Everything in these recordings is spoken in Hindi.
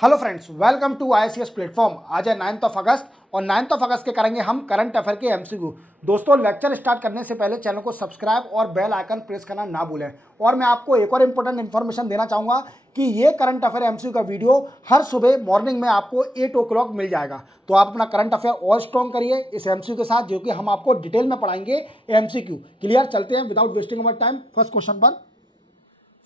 Hello friends, welcome to ICS platform. आज है 9th ऑफ अगस्त और 9th ऑफ अगस्त के करेंगे हम करंट अफेयर के MCQ। दोस्तों, लेक्चर स्टार्ट करने से पहले चैनल को सब्सक्राइब और बेल आइकन प्रेस करना ना भूलें। और मैं आपको एक और इंपॉर्टेंट इन्फॉर्मेशन देना चाहूँगा कि ये करंट अफेयर MCQ का वीडियो हर सुबह मॉर्निंग में आपको 8 o'clock मिल जाएगा। तो आप अपना करंट अफेयर और स्ट्रॉन्ग करिए इस MCQ के साथ, जो कि हम आपको डिटेल में पढ़ाएंगे। MCQ clear. चलते हैं without wasting our time first question पर।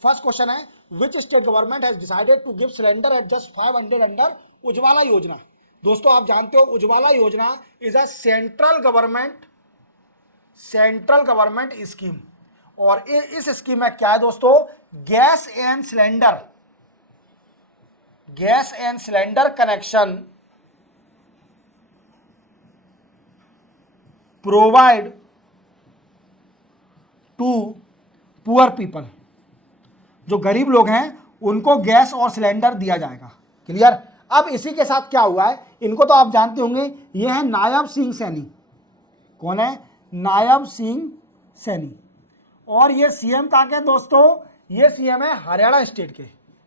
फर्स्ट क्वेश्चन है, which state government has decided to give cylinder at just 500 under Ujjwala Yojana. दोस्तों, आप जानते हो Ujjwala Yojana is a central government scheme. और इस स्कीम में क्या है दोस्तों, gas and cylinder connection provide to poor people. जो गरीब लोग हैं उनको गैस और सिलेंडर दिया जाएगा। क्लियर। अब इसी के साथ क्या हुआ है, इनको तो आप जानते होंगे, ये है नायब सिंह सैनी। कौन है? नायब सिंह सैनी। और ये सीएम कहाँ के दोस्तों? ये सीएम है हरियाणा स्टेट के।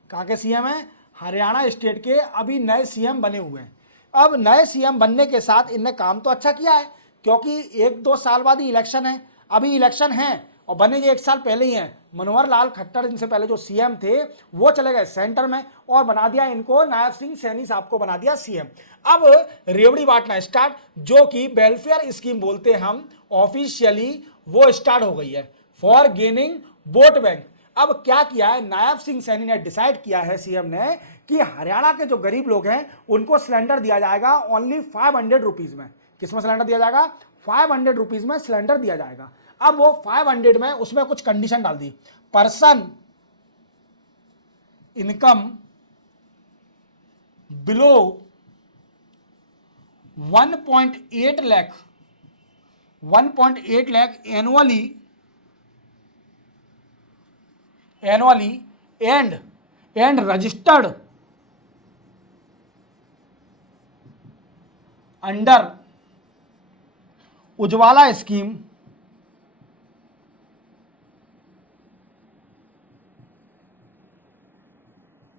कहाँ के सीएम है? हरियाणा स्टेट के। अभी नए सीएम बने हुए हैं। अब नए सीएम बनने के साथ इनने काम तो अच्छा किया है, क्योंकि 1-2 साल बाद ही इलेक्शन है। अभी इलेक्शन है और बने ये 1 साल पहले ही हैं। मनोहर लाल खट्टर इनसे पहले जो सीएम थे वो चले गए सेंटर में और बना दिया इनको, नायब सिंह सैनी साहब को बना दिया सीएम। अब रेवड़ी बांटना स्टार्ट, जो कि वेलफेयर स्कीम बोलते हैं हम ऑफिशियली, वो स्टार्ट हो गई है फॉर गेनिंग वोट बैंक। अब क्या किया है नायब सिंह सैनी ने, डिसाइड किया है सीएम ने कि हरियाणा के जो गरीब लोग हैं उनको सिलेंडर दिया जाएगा ओनली 500 रुपीज में। किसमें सिलेंडर दिया जाएगा? 500 रुपीज में सिलेंडर दिया जाएगा। अब वो 500 में उसमें कुछ कंडीशन डाल दी। Person income below 1.8 lakh annually and registered under Ujjwala scheme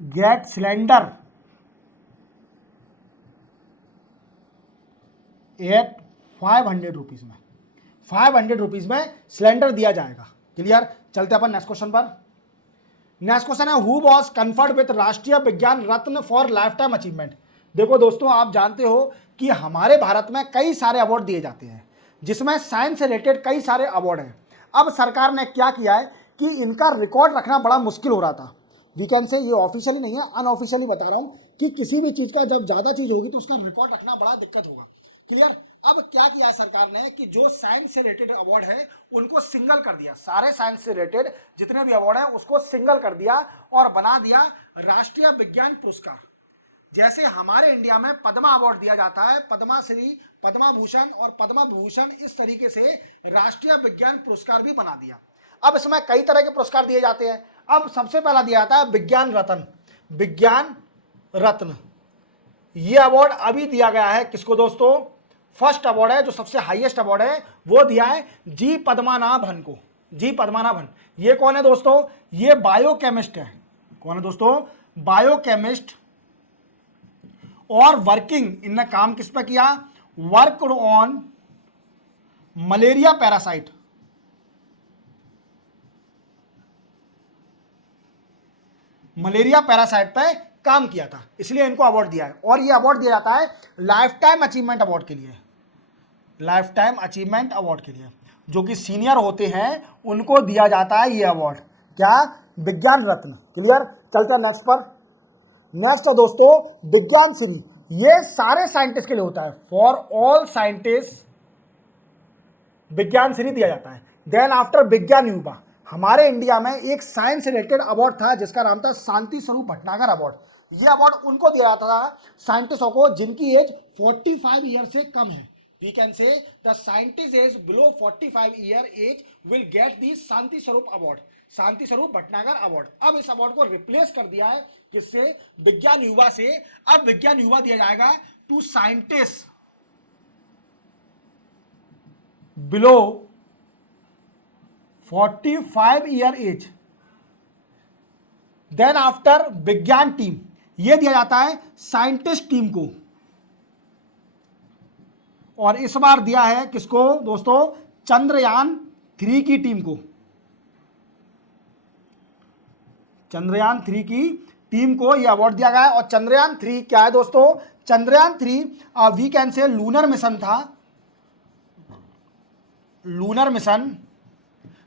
get cylinder at 500 rupees में। 500 रुपीज में सिलेंडर दिया जाएगा। क्लियर। चलते अपन नेक्स्ट क्वेश्चन पर। नेक्स्ट क्वेश्चन है, who was conferred with Rashtriya Vigyan Ratna for lifetime achievement. देखो दोस्तों, आप जानते हो कि हमारे भारत में कई सारे अवार्ड दिए जाते हैं, जिसमें साइंस से रिलेटेड कई सारे अवार्ड हैं। अब सरकार ने क्या किया है कि इनका रिकॉर्ड रखना बड़ा मुश्किल हो रहा था। वी कैन से, ये ऑफिशियली नहीं है, अनऑफिशियली बता रहा हूं कि किसी भी चीज का जब ज्यादा चीज होगी तो उसका रिकॉर्ड रखना बड़ा दिक्कत होगा। क्लियर। अब क्या किया सरकार ने कि जो साइंस से रिलेटेड अवार्ड है उनको सिंगल कर दिया। सारे साइंस से रिलेटेड जितने भी अवार्ड हैं उसको सिंगल कर दिया और बना दिया राष्ट्रीय विज्ञान पुरस्कार। जैसे हमारे इंडिया में पद्मा अवार्ड दिया जाता है, पद्मा श्री, पद्मा भूषण और पद्मा विभूषण, इस तरीके से राष्ट्रीय विज्ञान पुरस्कार भी बना दिया। अब इसमें कई तरह के पुरस्कार दिए जाते हैं। अब सबसे पहला दिया जाता है विज्ञान रत्न। विज्ञान रत्न ये अवार्ड अभी दिया गया है किसको दोस्तों? फर्स्ट अवार्ड है, जो सबसे हाईएस्ट अवार्ड है, वो दिया है जी पद्मनाभन को। जी पद्मनाभन ये कौन है दोस्तों? ये बायोकेमिस्ट है। कौन है दोस्तों? बायोकेमिस्ट। और वर्किंग, इनने काम किस पे किया? Work on malaria parasite. Malaria parasite पे काम किया था, इसलिए इनको अवार्ड दिया है। और ये अवार्ड दिया जाता है लाइफ टाइम अचीवमेंट अवार्ड के लिए। लाइफ टाइम अचीवमेंट अवार्ड के लिए जो कि सीनियर होते हैं उनको दिया जाता है ये अवार्ड। क्या? विज्ञान रत्न। क्लियर। चलते हैं नेक्स्ट पर। नेक्स्ट है दोस्तों विज्ञान श्री। ये सारे साइंटिस्ट के लिए होता है, फॉर ऑल साइंटिस्ट विज्ञान श्री दिया जाता है। देन आफ्टर विज्ञान युवा, हमारे इंडिया में एक साइंस से रिलेटेड अवार्ड था जिसका नाम था शांति स्वरूप भटनागर अवार्ड। ये अवार्ड उनको दिया जाता था साइंटिस्टों को जिनकी एज 45 ईयर से कम है। We can say the scientist age below 45 year age will get the Shanti Swarup award, Shanti Swarup Bhatnagar award. अब इस अवार्ड को रिप्लेस कर दिया है किससे? विज्ञान युवा से। अब विज्ञान युवा दिया जाएगा to scientist below 45 year age. Then after Vigyan team, यह दिया जाता है साइंटिस्ट टीम को, और इस बार दिया है किसको दोस्तों, चंद्रयान-3 की टीम को। चंद्रयान-3 की टीम को यह अवार्ड दिया गया है। और चंद्रयान-3 क्या है दोस्तों, Chandrayaan three we can say lunar mission था, लूनर मिशन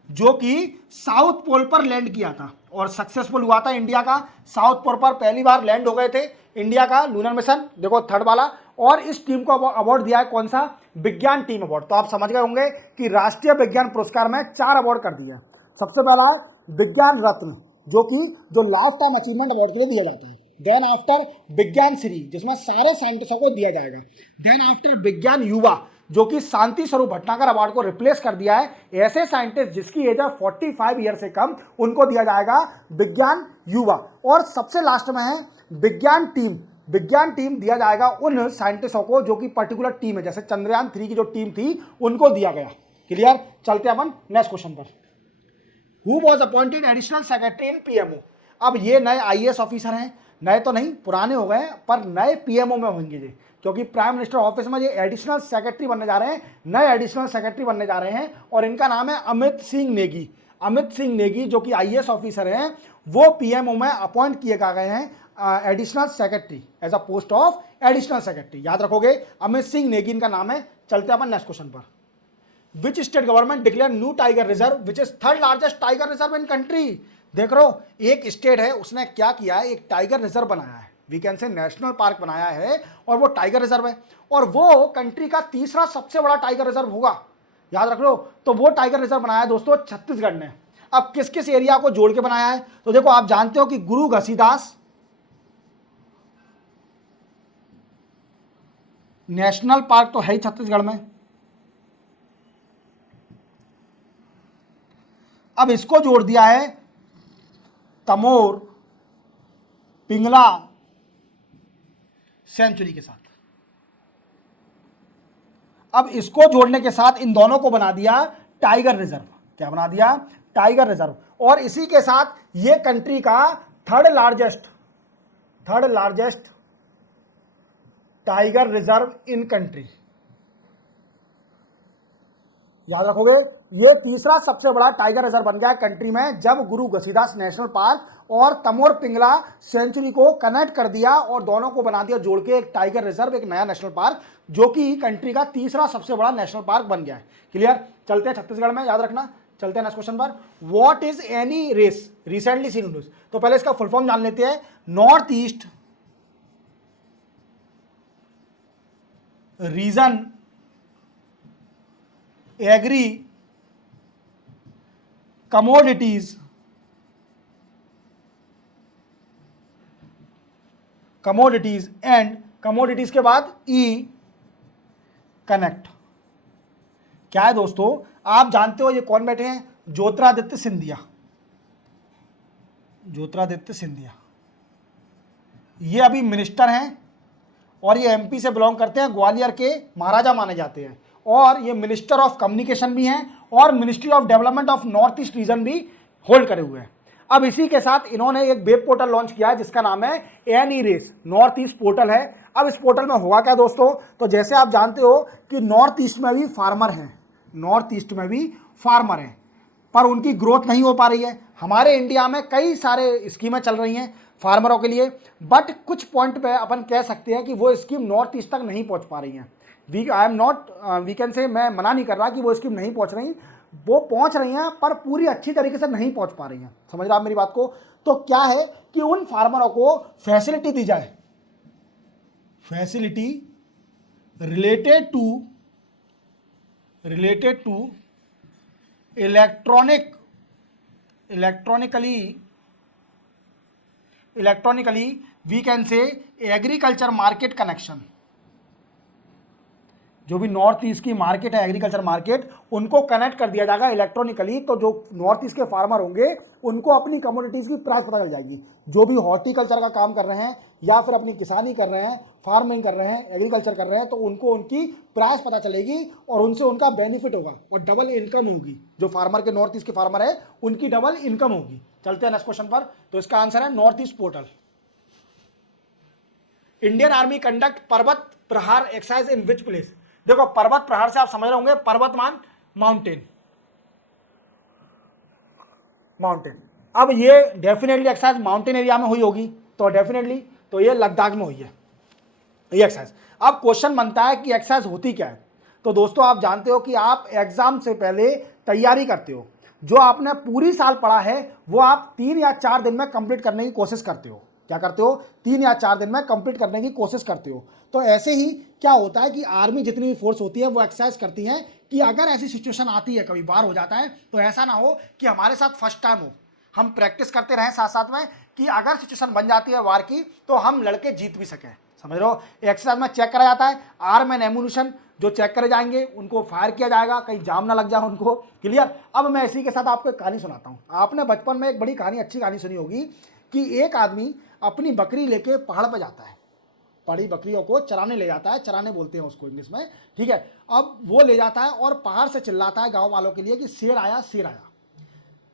जो कि साउथ पोल पर लैंड किया था और सक्सेसफुल हुआ था। इंडिया का साउथ पोल पर पहली बार लैंड हो गए थे इंडिया का लूनर मिशन, देखो थर्ड वाला। और इस टीम को अवार्ड दिया है कौन सा, विज्ञान टीम अवार्ड। तो आप समझ गए होंगे कि राष्ट्रीय विज्ञान पुरस्कार में 4 अवार्ड कर दिए। सबसे पहला है विज्ञान रत्न, जो कि लाइफ टाइम अचीवमेंट अवार्ड के लिए दिया जाता है। देन आफ्टर विज्ञान श्री, जिसमें सारे साइंटिस्टों को दिया जाएगा। देन आफ्टर विज्ञान युवा, जो कि शांति स्वरूप भटनागर अवार्ड को रिप्लेस कर दिया है। ऐसे साइंटिस्ट जिसकी एज है 45 ईयर से कम, उनको दिया जाएगा विज्ञान युवा। और सबसे लास्ट में है विज्ञान टीम। विज्ञान टीम दिया जाएगा उन साइंटिस्टों को जो कि पर्टिकुलर टीम है, जैसे चंद्रयान-3 की जो टीम थी उनको दिया गया। क्लियर, चलते अपन नेक्स्ट क्वेश्चन पर। Who was appointed additional secretary in PMO. अब ये नए आईएएस ऑफिसर हैं, नए तो नहीं पुराने हो गए, पर नए पीएमओ में होंगे ये, क्योंकि प्राइम मिनिस्टर ऑफिस में ये एडिशनल सेक्रेटरी बनने जा रहे हैं, नए एडिशनल सेक्रेटरी बनने जा रहे हैं। और इनका नाम है अमित सिंह नेगी। अमित सिंह नेगी जो कि आईएएस ऑफिसर हैं, वो पीएमओ में अपॉइंट किए गए हैं additional secretary, as a post of additional secretary. याद रखोगे, अमित सिंह नेगी इनका नाम है। चलते अपन नेक्स्ट क्वेश्चन पर। विच state government declare new tiger reserve which is third largest tiger reserve in country. देख रहे हो, एक स्टेट है उसने क्या किया है, एक टाइगर रिजर्व बनाया है, we can say national park बनाया है, और वो टाइगर रिजर्व है, और वो कंट्री का तीसरा सबसे बड़ा टाइगर रिजर्व होगा। याद रख लो। तो वो टाइगर रिजर्व बनाया है दोस्तों छत्तीसगढ़ ने। अब किस किस एरिया को जोड़ के बनाया है, तो देखो आप जानते हो कि गुरु घसीदास नेशनल पार्क तो है ही छत्तीसगढ़ में। अब इसको जोड़ दिया है तमोर पिंगला सेंचुरी के साथ। अब इसको जोड़ने के साथ इन दोनों को बना दिया टाइगर रिजर्व। क्या बना दिया, टाइगर रिजर्व। और इसी के साथ ये कंट्री का third largest tiger reserve in country. याद रखोगे, ये तीसरा सबसे बड़ा टाइगर रिजर्व बन गया कंट्री में जब गुरु घसीदास नेशनल पार्क और तमोर पिंगला सेंचुरी को कनेक्ट कर दिया और दोनों को बना दिया जोड़ के एक टाइगर रिजर्व, एक नया नेशनल पार्क, जो कि कंट्री का तीसरा सबसे बड़ा नेशनल पार्क बन गया है। क्लियर, चलते हैं छत्तीसगढ़ में, याद रखना। चलते हैं नेक्स्ट क्वेश्चन पर। What is NE RACE recently seen news. तो पहले इसका फुल फॉर्म जान लेते हैं। North east region agri commodities and commodities के बाद ई कनेक्ट। क्या है दोस्तों, आप जानते हो ये कौन बैठे हैं, ज्योतिरादित्य सिंधिया। ज्योतिरादित्य सिंधिया ये अभी मिनिस्टर हैं और ये एमपी से बिलोंग करते हैं, ग्वालियर के महाराजा माने जाते हैं, और ये मिनिस्टर ऑफ कम्युनिकेशन भी हैं और ministry of development of north east reason भी होल्ड करे हुए हैं। अब इसी के साथ इन्होंने एक वेब पोर्टल लॉन्च किया है जिसका नाम है NE RACE north east portal है। अब इस पोर्टल में होगा क्या दोस्तों, तो जैसे आप जानते हो कि नॉर्थ ईस्ट में भी फार्मर हैं, नॉर्थ ईस्ट में भी फार्मर हैं, पर उनकी ग्रोथ नहीं हो पा रही है। हमारे इंडिया में कई सारे स्कीमें चल रही हैं फार्मरों के लिए, बट कुछ पॉइंट पे अपन कह सकते हैं कि वो स्कीम नॉर्थ ईस्ट तक नहीं पहुंच पा रही हैं। वी कैन से, मैं मना नहीं कर रहा कि वो स्कीम नहीं पहुंच रही, वो पहुंच रही हैं पर पूरी अच्छी तरीके से नहीं पहुंच पा रही हैं। समझ रहे आप मेरी बात को। तो क्या है कि उन फार्मरों को फैसिलिटी दी जाए, facility related to electronically we can say agriculture market connection. जो भी नॉर्थ ईस्ट की मार्केट है, एग्रीकल्चर मार्केट, उनको कनेक्ट कर दिया जाएगा इलेक्ट्रॉनिकली। तो जो नॉर्थ ईस्ट के फार्मर होंगे उनको अपनी कमोडिटीज़ की प्राइस पता चल जाएगी। जो भी हॉर्टिकल्चर का काम कर रहे हैं या फिर अपनी किसानी कर रहे हैं, फार्मिंग कर रहे हैं, एग्रीकल्चर कर रहे हैं, तो उनको उनकी प्राइस पता चलेगी और उनसे उनका बेनिफिट होगा और डबल इनकम होगी। जो फार्मर के नॉर्थ ईस्ट के फार्मर है उनकी डबल इनकम होगी। चलते हैं नेक्स्ट क्वेश्चन पर। तो इसका आंसर है north east portal. Indian army conduct पर्वत प्रहार एक्सरसाइज इन विच प्लेस। देखो पर्वत प्रहार से आप समझ रहे होंगे पर्वतमान, माउंटेन, माउंटेन। अब ये डेफिनेटली एक्सरसाइज माउंटेन एरिया में हुई होगी, तो डेफिनेटली तो ये लद्दाख में हुई है ये एक्सरसाइज। अब क्वेश्चन बनता है कि एक्सरसाइज होती क्या है। तो दोस्तों आप जानते हो कि आप एग्जाम से पहले तैयारी करते हो, जो आपने पूरी साल पढ़ा है वो आप 3 या 4 दिन में कंप्लीट करने की कोशिश करते हो। क्या करते हो? 3 या 4 दिन में कंप्लीट करने की कोशिश करते हो। तो ऐसे ही क्या होता है कि आर्मी जितनी भी फोर्स होती है वो एक्सरसाइज करती है कि अगर ऐसी सिचुएशन आती है, कभी बार हो जाता है, तो ऐसा ना हो कि हमारे साथ फर्स्ट टाइम हो, हम प्रैक्टिस करते रहें साथ साथ में कि अगर सिचुएशन बन जाती है वार की तो हम लड़के जीत भी सकें। समझ रहे हो? एक्सरसाइज में चेक करा जाता है आर्म एंड एमुनिशन, जो चेक करे जाएंगे उनको फायर किया जाएगा, कहीं जाम ना लग जाए उनको। क्लियर? अब मैं इसी के साथ आपको एक कहानी सुनाता हूँ। आपने बचपन में एक बड़ी कहानी, अच्छी कहानी सुनी होगी कि एक आदमी अपनी बकरी लेके पहाड़ पर जाता है, बड़ी बकरियों को चराने ले जाता है, चराने बोलते हैं उसको इंग्लिश में, ठीक है। अब वो ले जाता है और पहाड़ से चिल्लाता है गांव वालों के लिए कि शेर आया, शेर आया।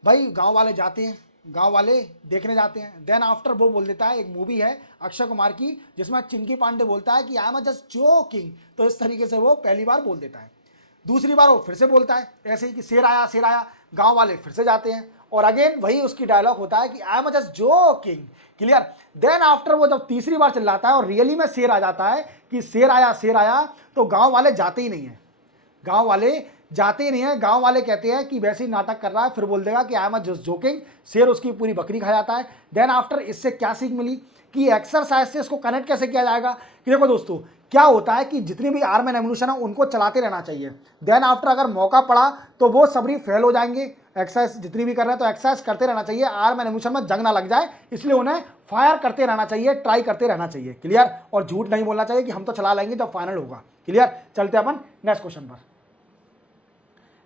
भाई गांव वाले जाते हैं, गांव वाले देखने जाते हैं। देन आफ्टर वो बोल देता है, एक मूवी है अक्षय कुमार की जिसमें चिंकी पांडे बोलता है कि आई एम जस्ट जोकिंग, तो इस तरीके से वो पहली बार बोल देता है। दूसरी बार वो फिर से बोलता है ऐसे ही कि शेर आया, शेर आया। गांव वाले फिर से जाते हैं और अगेन वही उसकी डायलॉग होता है कि I am just joking. Clear? Then after वो जब तीसरी बार चिल्लाता है और रियली में शेर आ जाता है कि शेर आया, शेर आया, तो गांव वाले जाते ही नहीं है, गांव वाले जाते ही नहीं है। गांव वाले कहते हैं कि वैसे ही नाटक कर रहा है, फिर बोल देगा कि आई एम जस्ट जोकिंग, शेर उसकी पूरी बकरी खा जाता है। देन आफ्टर इससे क्या सीख मिली कि एक्सरसाइज से इसको कनेक्ट कैसे किया जाएगा। कि देखो दोस्तों क्या होता है कि जितनी भी आर्म एंड एम्यूनिशन है उनको चलाते रहना चाहिए। देन आफ्टर अगर मौका पड़ा तो वो सबरी फेल हो जाएंगे। एक्सरसाइज जितनी भी कर रहे हैं तो एक्सरसाइज करते रहना चाहिए, आर्म एंड एम्यूनिशन में जंग ना लग जाए, इसलिए उन्हें फायर करते रहना चाहिए, ट्राई करते रहना चाहिए। क्लियर? और झूठ नहीं बोलना चाहिए कि हम तो चला लेंगे जब फाइनल होगा। क्लियर? चलते अपन नेक्स्ट क्वेश्चन पर।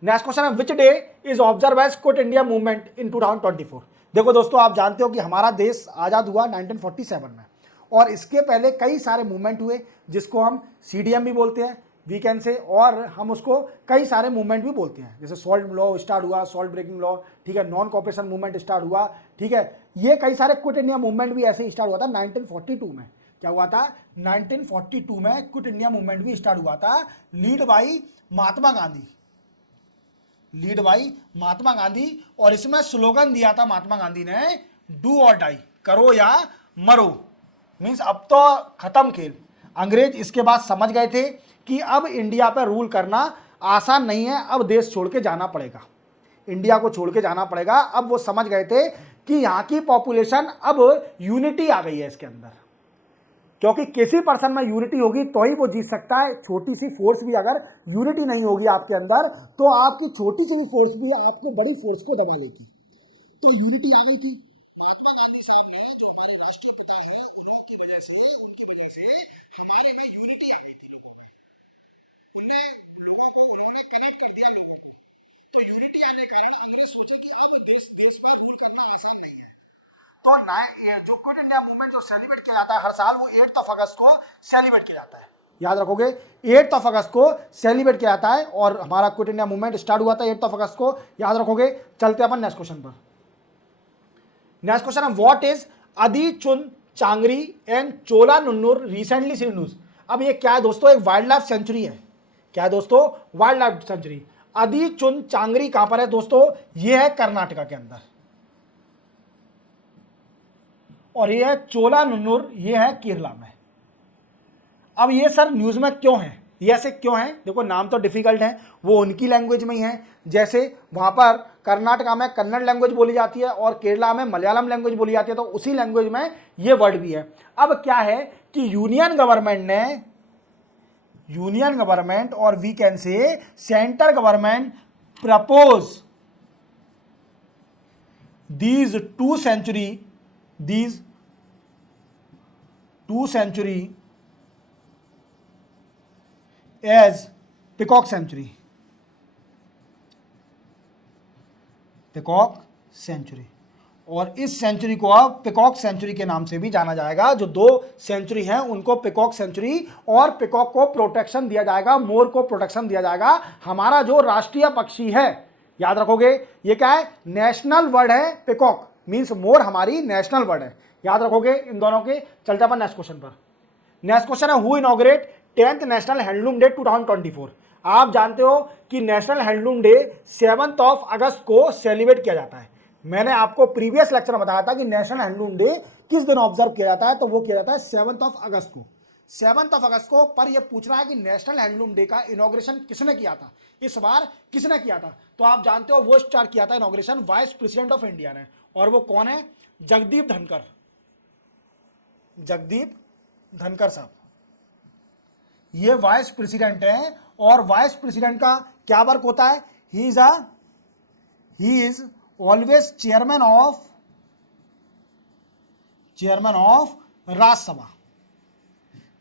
नेक्स्ट क्वेश्चन है which day is observe as quit India movement in 2024। देखो दोस्तों आप जानते हो कि हमारा देश आज़ाद हुआ 1947 में, और इसके पहले कई सारे मूवमेंट हुए जिसको हम CDM भी बोलते हैं वीकेंड से, और हम उसको कई सारे मूवमेंट भी बोलते हैं। जैसे सॉल्ट लॉ स्टार्ट हुआ, सॉल्ट ब्रेकिंग लॉ, ठीक है, नॉन कॉपरेशन मूवमेंट स्टार्ट हुआ, ठीक है। ये कई सारे क्विट इंडिया मूवमेंट भी ऐसे स्टार्ट हुआ था 1942 में। क्या हुआ था? 1942 में क्विट इंडिया मूवमेंट भी स्टार्ट हुआ था, lead by Mahatma Gandhi, lead by Mahatma Gandhi. और इसमें स्लोगन दिया था महात्मा गांधी ने, डू और डाई, करो या मरो, मींस अब तो खत्म खेल। अंग्रेज इसके बाद समझ गए थे कि अब इंडिया पर रूल करना आसान नहीं है, अब देश छोड़ के जाना पड़ेगा, इंडिया को छोड़ के जाना पड़ेगा। अब वो समझ गए थे कि यहाँ की पॉपुलेशन अब यूनिटी आ गई है इसके अंदर, क्योंकि किसी पर्सन में यूनिटी होगी तो ही वो जीत सकता है। छोटी सी फोर्स भी अगर यूनिटी नहीं होगी आपके अंदर तो आपकी छोटी सी भी फोर्स भी आपके बड़ी फोर्स को दबा लेगी। तो यूनिटी आ गई थी। तो जो क्विट इंडिया मूवमेंट जो सेलिब्रेट किया जाता है हर साल, वो 8 अगस्त को सेलिब्रेट किया जाता है। याद रखोगे 8 अगस्त को सेलिब्रेट किया जाता है, और हमारा क्विट इंडिया मूवमेंट स्टार्ट हुआ था 8 अगस्त को, याद रखोगे। चलते अपन नेक्स्ट क्वेश्चन पर। नेक्स्ट क्वेश्चन है what is Adichunchanagiri and चोला नुन्नूर रिसेंटली सीन न्यूज। अब ये क्या है दोस्तों? एक वाइल्ड लाइफ सेंचुरी है। क्या है दोस्तों? Wild life sanctuary. अदी चुन चांगरी कहां पर है दोस्तों? ये है कर्नाटका के अंदर, और ये है चोला नुन्नूर, ये है केरला में। अब ये सर न्यूज में क्यों है, ये ऐसे क्यों है? देखो नाम तो डिफिकल्ट है, वो उनकी लैंग्वेज में ही है। जैसे वहां पर कर्नाटका में कन्नड़ लैंग्वेज बोली जाती है और केरला में मलयालम लैंग्वेज बोली जाती है, तो उसी लैंग्वेज में ये वर्ड भी है। अब क्या है कि यूनियन गवर्नमेंट और we can say centre government propose these two century as peacock century, peacock century. और इस सेंचुरी को अब पिकॉक सेंचुरी के नाम से भी जाना जाएगा। जो 2 सेंचुरी हैं उनको पिकॉक सेंचुरी, और पिकॉक को प्रोटेक्शन दिया जाएगा, मोर को प्रोटेक्शन दिया जाएगा। हमारा जो राष्ट्रीय पक्षी है, याद रखोगे, ये क्या है? नेशनल वर्ड है पिकॉक, मींस मोर हमारी नेशनल वर्ड है। याद रखोगे इन दोनों के। चलते अपन नेक्स्ट क्वेश्चन पर। नेक्स्ट क्वेश्चन है who inaugurate 10th national handloom day 2024। आप जानते हो कि नेशनल हैंडलूम डे 7 अगस्त को सेलिब्रेट किया जाता है। मैंने आपको प्रीवियस लेक्चर में बताया था कि नेशनल हैंडलूम डे किस दिन ऑब्जर्व किया जाता है, तो वो किया जाता है 7 अगस्त को। 7 अगस्त को। पर यह पूछ रहा है कि नेशनल हैंडलूम डे का इनॉग्रेशन किसने किया था, इस बार किसने किया था। तो आप जानते हो वो स्टार्ट किया था inauguration vice president of India ने, और वो कौन है, जगदीप धनखड़। जगदीप धनखड़ साहब ये वाइस प्रेसिडेंट है, और वाइस प्रेसिडेंट का क्या वर्क होता है, he is always chairman of Rajya Sabha.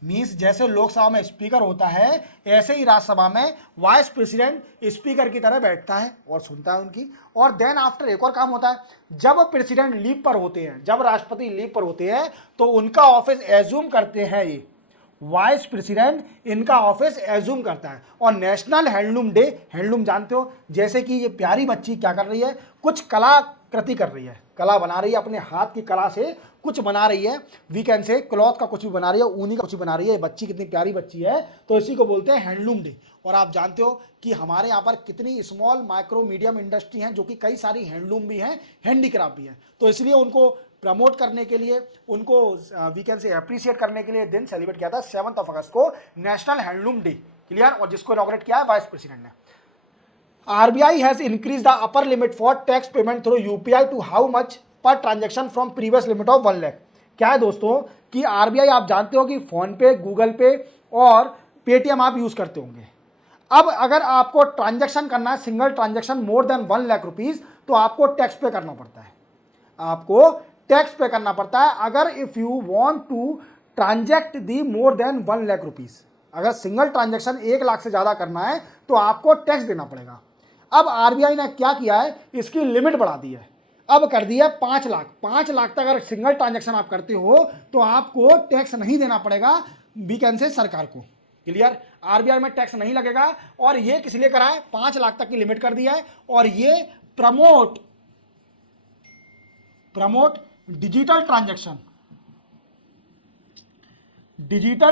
Means जैसे लोकसभा में स्पीकर होता है, ऐसे ही राज्यसभा में वाइस प्रेसिडेंट स्पीकर की तरह बैठता है और सुनता है उनकी। और देन आफ्टर एक और काम होता है, जब प्रेसिडेंट लीव पर होते हैं, जब राष्ट्रपति लीव पर होते हैं, तो उनका ऑफिस एज्यूम करते हैं, ये वाइस प्रेसिडेंट इनका ऑफिस एज्यूम करता है। और नेशनल हैंडलूम डे, हैंडलूम जानते हो, जैसे कि ये प्यारी बच्ची क्या कर रही है, कुछ कलाकृति कर रही है, कला बना रही है, अपने हाथ की कला से कुछ बना रही है, वी कैन से क्लॉथ का कुछ भी बना रही है, ऊनी का कुछ भी बना रही है। ये बच्ची कितनी प्यारी बच्ची है, तो इसी को बोलते हैं हैंडलूम डे। और आप जानते हो कि हमारे यहाँ पर कितनी स्मॉल माइक्रो मीडियम इंडस्ट्री हैं, जो कि कई सारी हैंडलूम भी हैं, हैंडीक्राफ्ट भी हैं। तो इसलिए उनको प्रमोट करने के लिए, उनको वी कैन से अप्रिशिएट करने के लिए दिन सेलिब्रेट किया था 7 अगस्त को, नेशनल हैंडलूम डे। क्लियर। और जिसको इनॉग्रेट किया है वाइस प्रेसिडेंट ने। RBI has increased the upper limit for tax payment through UPI to how much per transaction from previous limit of 1 lakh. क्या है दोस्तों कि RBI, आप जानते हो कि फोन पे, गूगल पे और पेटीएम आप यूज करते होंगे। अब अगर आपको ट्रांजैक्शन करना है, सिंगल ट्रांजैक्शन मोर देन 1 लाख रुपीज, तो आपको टैक्स पे करना पड़ता है, आपको टैक्स पे करना पड़ता है। अगर if you want to transact the more than 1 lakh rupees, अगर सिंगल ट्रांजैक्शन 1 लाख से ज्यादा करना है, तो आपको टैक्स देना पड़ेगा। अब आरबीआई ने क्या किया है, इसकी लिमिट बढ़ा दी है, अब कर दिया 5 लाख। 5 लाख तक अगर सिंगल ट्रांजैक्शन आप करते हो, तो आपको टैक्स नहीं देना पड़ेगा बीकन से सरकार को। क्लियर। आरबीआई में टैक्स नहीं लगेगा। और ये किस लिए करा है, 5 लाख तक की लिमिट कर दिया है। और ये प्रमोट डिजिटल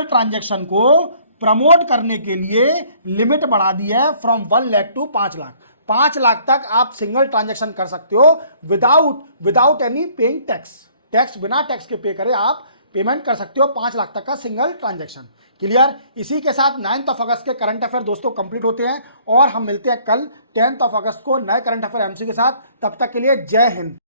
ट्रांजैक्शन को प्रमोट करने के लिए लिमिट बढ़ा दी है फ्रॉम 1 लाख टू 5 लाख। 5 लाख तक आप सिंगल ट्रांजैक्शन कर सकते हो विदाउट एनी पेइंग टैक्स बिना टैक्स के पे करे आप पेमेंट कर सकते हो 5 लाख तक का सिंगल ट्रांजैक्शन। क्लियर। इसी के साथ 9 अगस्त के करंट अफेयर दोस्तों कंप्लीट होते हैं, और हम मिलते हैं कल 10 अगस्त को नए करंट अफेयर एमसी के साथ। तब तक के लिए जय हिंद।